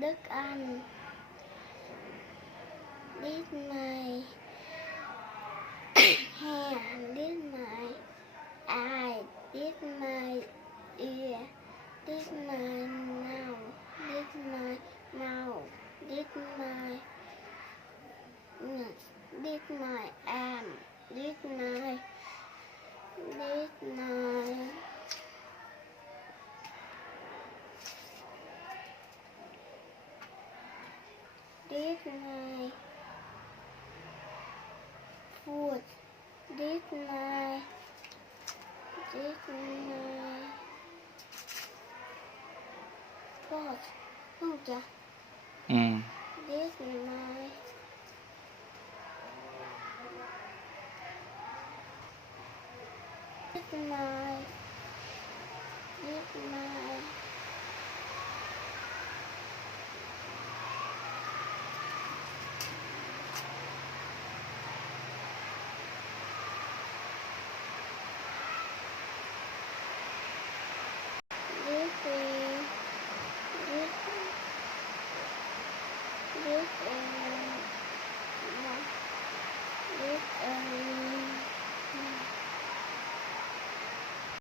Đức Anh. Did my hand, did my eye, did my ear, did my nose, did my mouth, did my nose, did my arm, did my foot, did my paws, không chưa? Did my did